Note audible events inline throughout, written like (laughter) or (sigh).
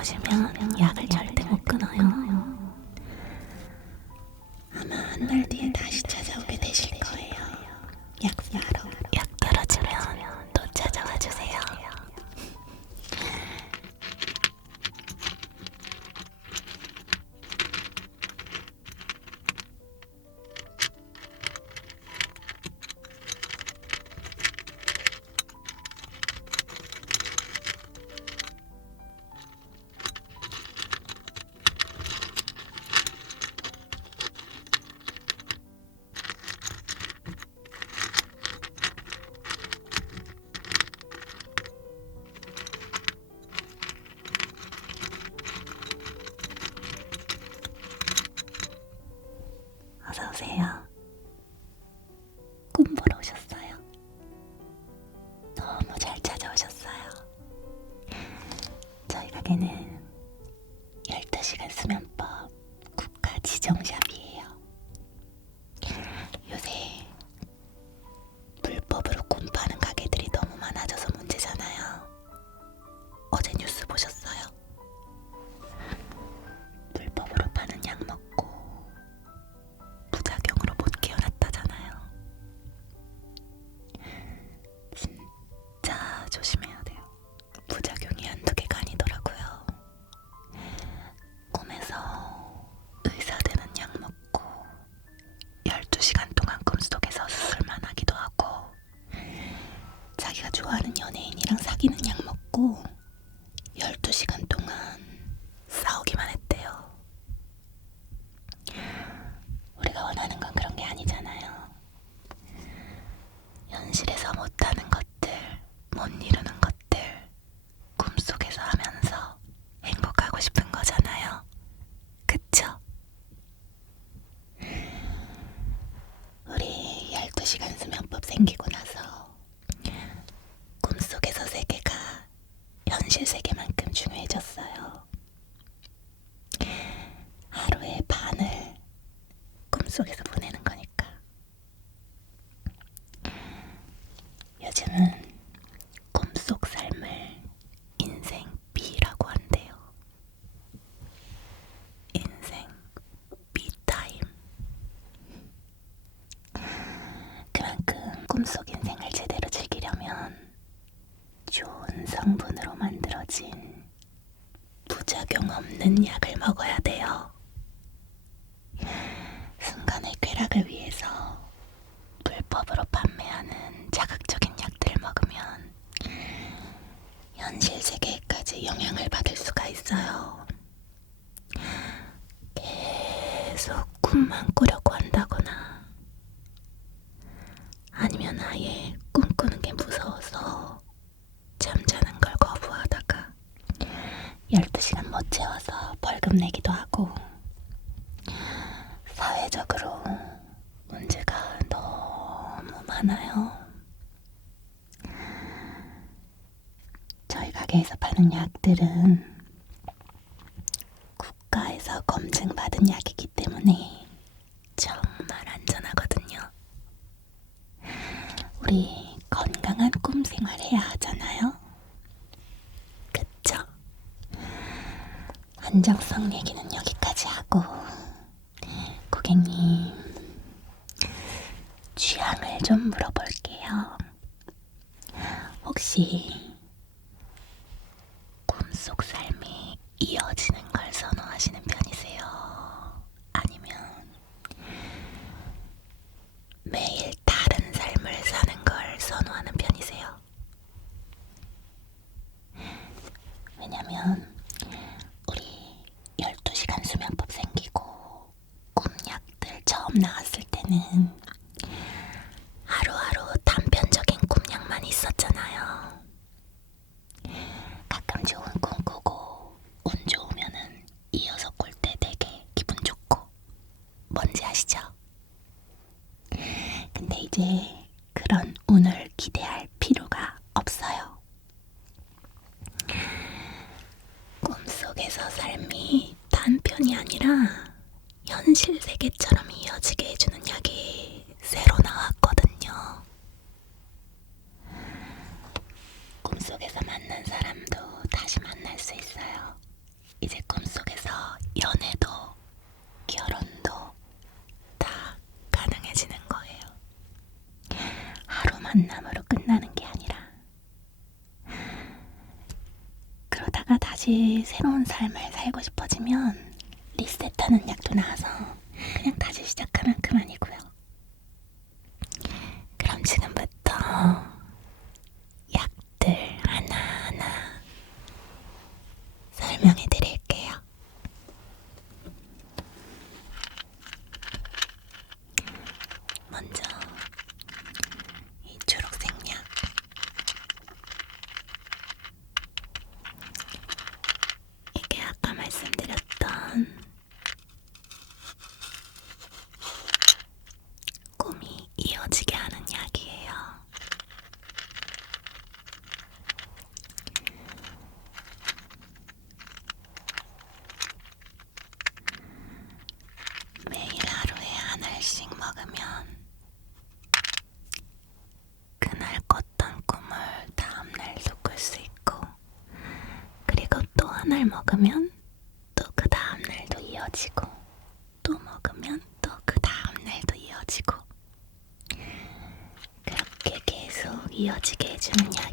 보시면 약을 성분으로 만들어진 부작용 없는 약을 먹어야 돼요. 순간의 쾌락을 위해서 불법으로 판매하는 자극적인 약들을 먹으면 현실 세계까지 영향을 받을 수가 있어요. 계속 꿈만 꾸려고 한다거나 아니면 아예 못 채워서 벌금 내기도 하고 사회적으로 문제가 너무 많아요. 저희 가게에서 파는 약들은 국가에서 검증받은 약이기 때문에 정말 안전하거든요. 우리 새로운 삶을 살고 싶어지면 리셋하는 약도 나와서 먹으면 또그 다음날도 이어지고 또 먹으면 또그 다음날도 이어지고. 그렇게 계속 이어지게 해주는 약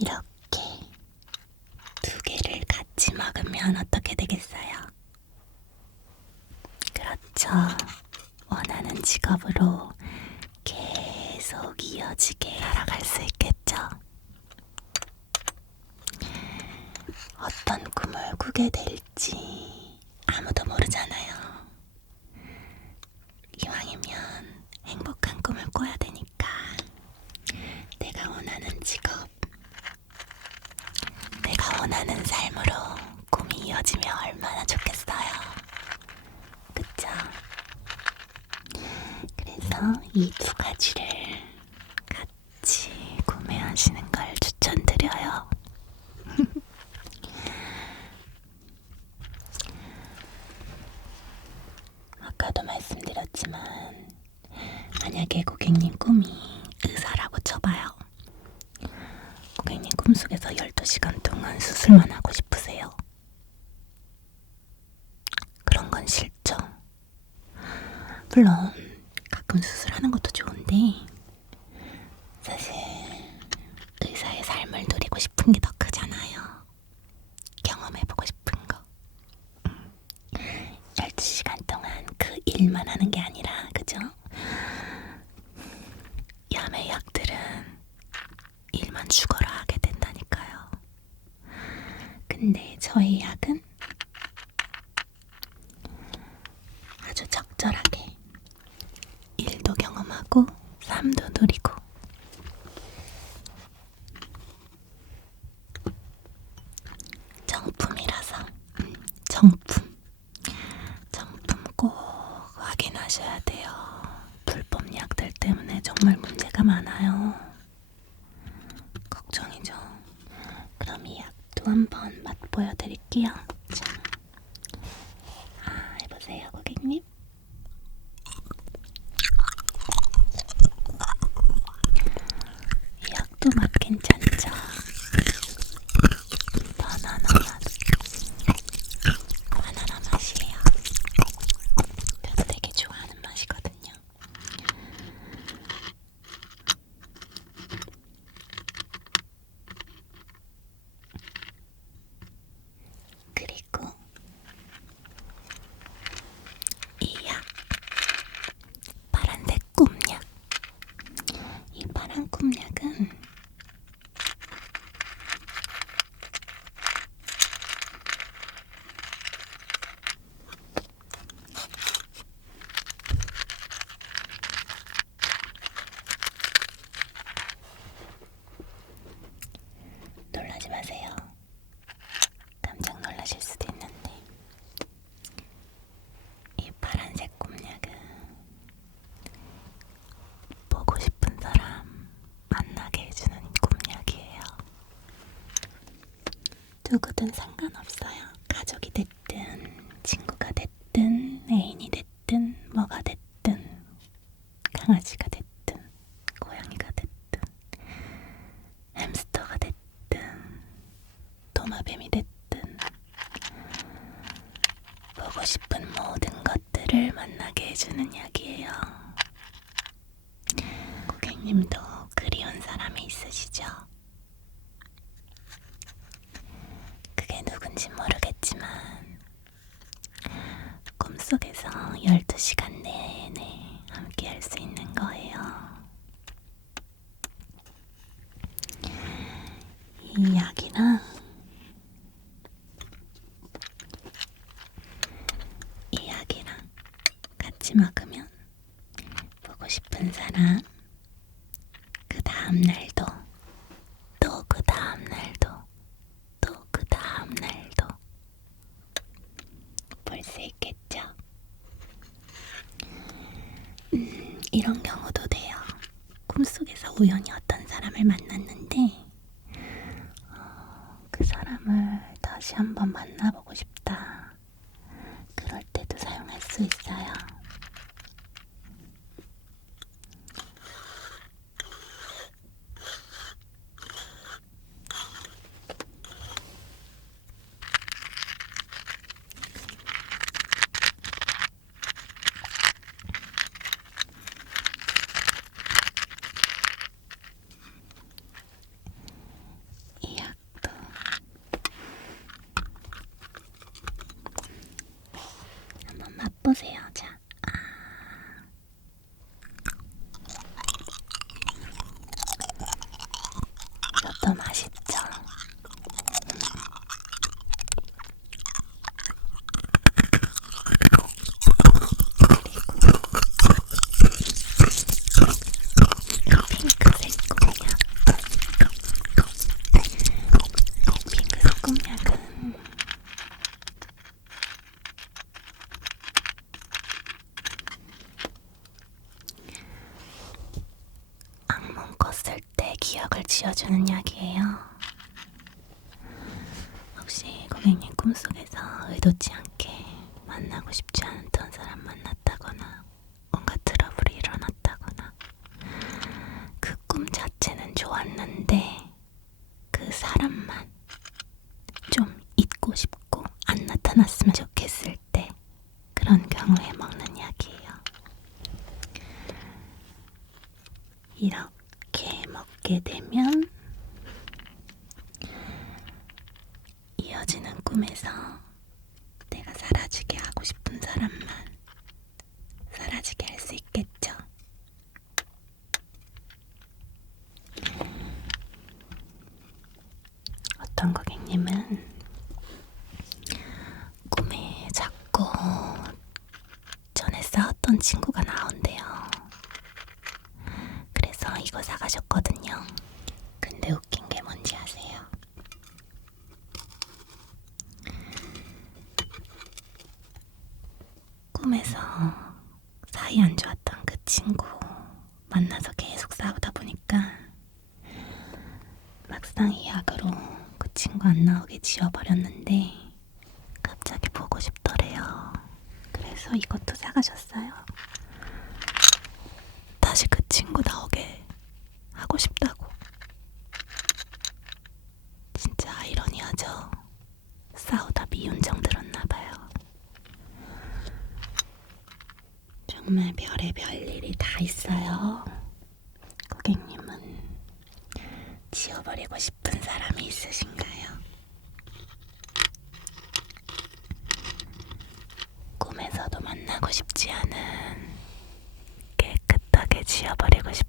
이렇게 두 개를 같이 먹으면 어떨까요? 말씀드렸지만 만약에 고객님 꿈이 의사라고 쳐봐요. 고객님 꿈속에서 12시간 동안 수술만 하고 싶으세요. 그런 건 싫죠. 물론 가끔 수술하는 것도 좋은데 사실 의사의 삶을 누리고 싶은 게 더 크잖아요. 경험해보고 싶은 거. 12시간 동안 그 일만 하는 게 아니라, 그죠? 야매 약들은 일만 죽어라 하게 된다니까요. 근데 저희 약은 아주 적절하게 일도 경험하고 삶도 누리고 정품이라서 음, 정품 정품 꼭 확인하셔야 돼요. 불법 약들 때문에 정말 문제가 많아요. 걱정이죠. 그럼 이 약도 한번 맛보여 드릴게요. 자, 아, 해보세요, 고객님. 이 약도 맛 괜찮죠? 바나나 맛. 바나나 맛이에요. 저도 되게 좋아하는 맛이거든요. 그리고 이 약, 파란색 꿈약. 이 파란 꿈약은 놀라지 마세요. 깜짝 놀라실 수도 있는데 이 파란색 꿈약은 보고 싶은 사람 만나게 해주는 꿈약이에요. 누구든 상관없어요. 가족이 됐든 친구가 됐든 애인이 됐든 뭐가 됐든 강아지가 됐든 고양이가 됐든 햄스터가 됐든 도마뱀이 됐든 보고 싶은 모든 것들을 만나게 해주는 약이에요. 고객님도 그리운 사람이 있으시죠? 그게 누군지 모르겠지만 꿈속에서 12시간 내내 함께 할 수 있는 거예요. 이 약이랑 이 약이랑 같이 먹으면 보고 싶은 사람 그 다음 날도 또 그 다음 날도 또 그 다음 날도 볼 수 있겠죠. 음, 이런 경우도 돼요. 꿈속에서 우연히 어떤 사람을 만났는데 어, 그 사람을 다시 한번 만나보고 싶다. 그럴 때도 사용할 수 있어요. 들려주는 이야기예요. 친구 안 나오게 지워버렸는데 갑자기 보고 싶더래요. 그래서 이것도 사가셨어요. 다시 그 친구 나오게 하고 싶다고. 진짜 아이러니하죠. 싸우다 미운정 들었나봐요. 정말 별의 별일이 다 있어요. 고객님은 지워버리고 싶은 사람이 있으신가요? 러시아는 깨끗하게 지어버리고 싶어요.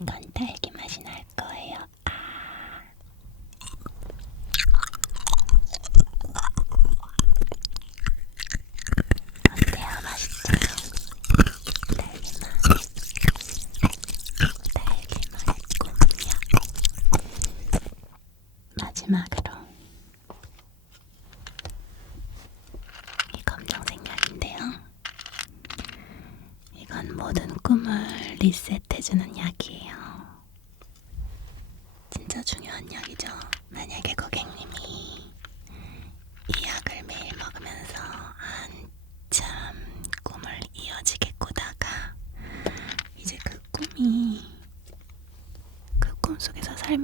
이건 딸기 맛이 날 거예요.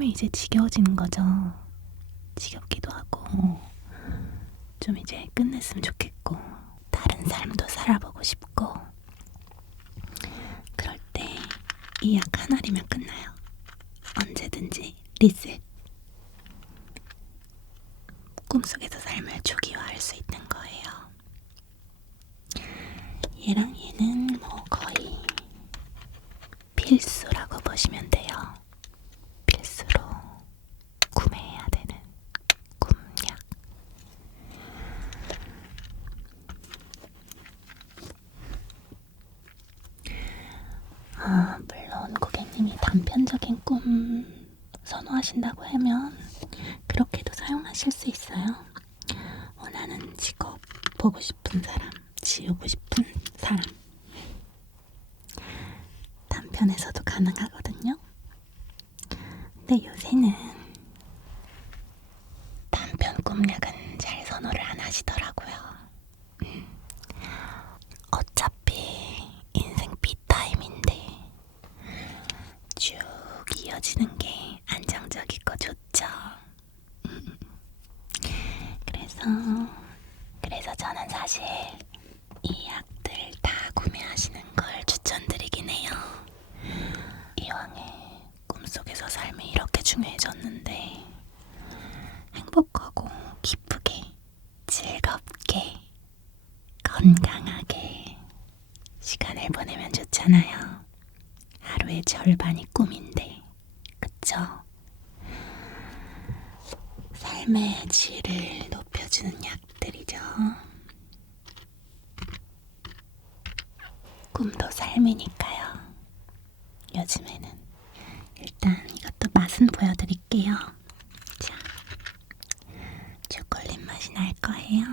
처음에 이제 지겨워지는 거죠. 꼼꼼략은 잘 선호를 안 하시더라고요. 어차피 인생 비타임인데 쭉 이어지는 게 안정적이고 좋죠. (laughs) 그래서 그래서 저는 사실 이 약들 다 구매하시는 걸 추천드리긴 해요. 이왕에 꿈속에서 삶이 이렇게 중요해졌는데 건강하게 시간을 보내면 좋잖아요. 하루의 절반이 꿈인데, 그쵸? 삶의 질을 높여주는 약들이죠. 꿈도 삶이니까요. 요즘에는 일단 이것도 맛은 보여드릴게요. 자, 초콜릿 맛이 날 거예요.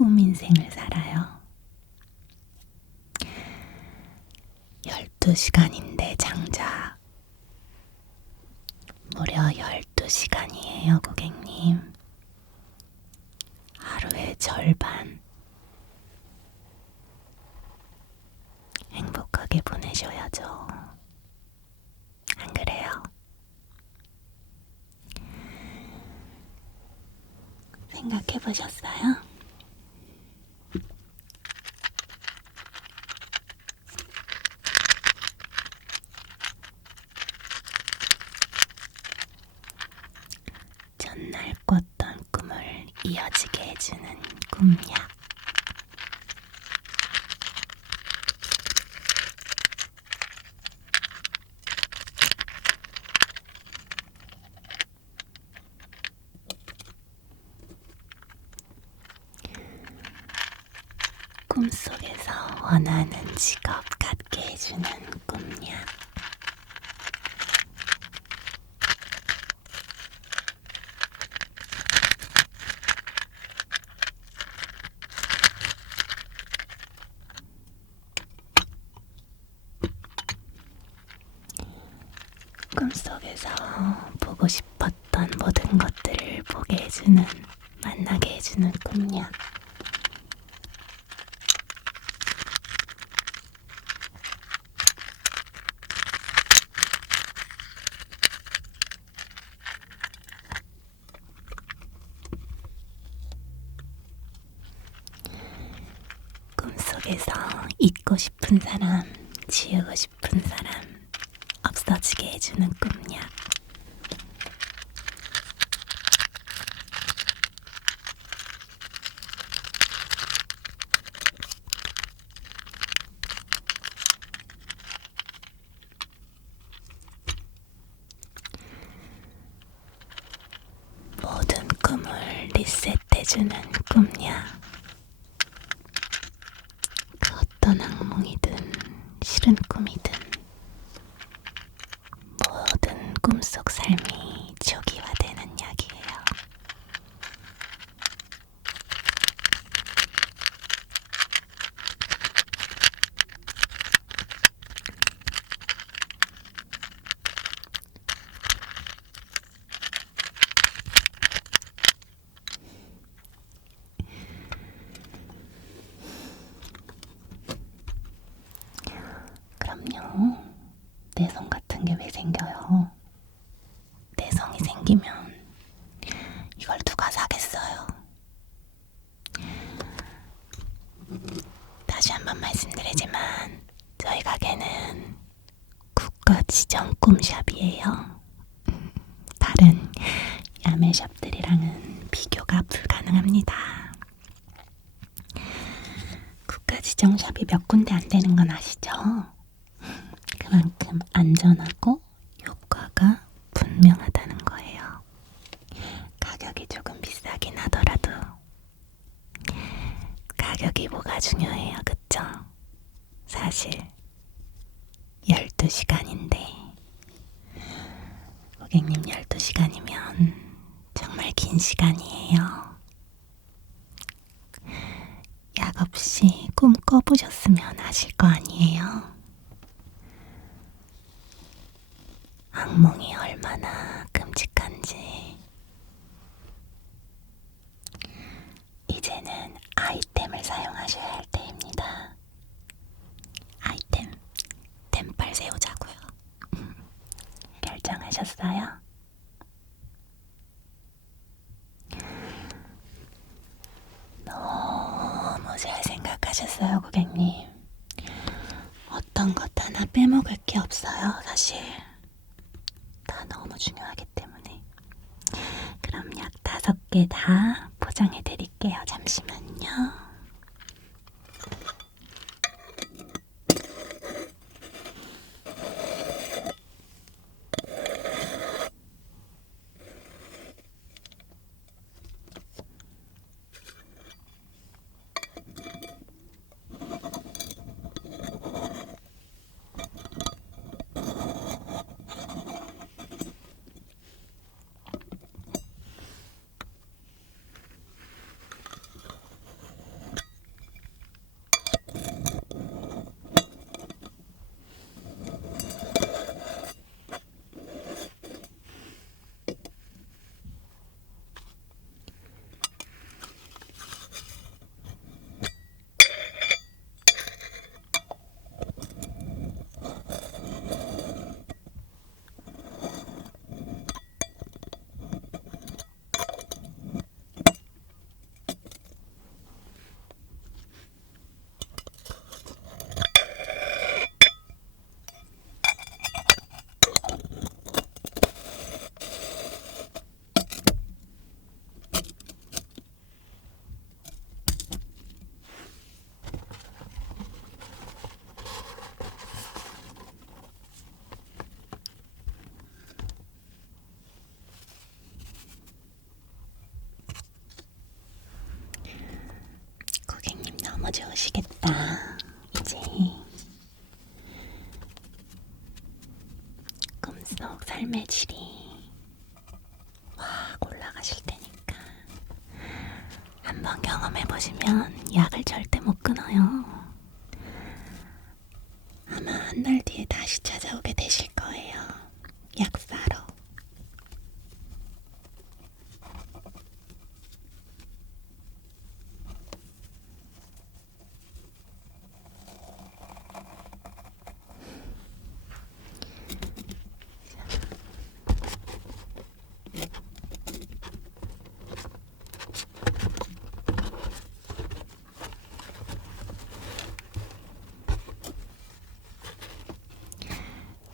새콤 인생을 살아요. 12시간인데 장자 꿈속에서 원하는 직업 갖게 해주는 꿈약. 사람, 지우고 싶은 사람, 없어지게 해주는 꿈약. 그럼요. 고객님 12시간이면 정말 긴 시간이에요. 약 없이 꿈꿔보셨으면 아실 거 아니에요. 다섯 개 다 포장해 드릴게요. 잠시만요. 고객님 너무 좋으시겠다. 이제 꿈속 삶의 질이 확 올라가실 테니까 한번 경험해 보시면 약을 절대 못 끊어요. 아마 한 달 뒤에 다시 찾아오게 되실 거예요. 약사러.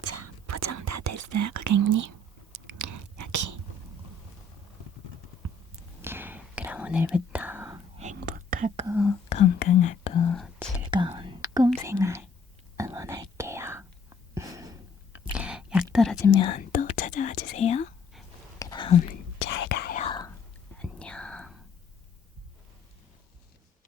자, 포장 다 됐어요, 고객님. 여기. 그럼 오늘부터 행복하고 건강하고 즐거운 떨어지면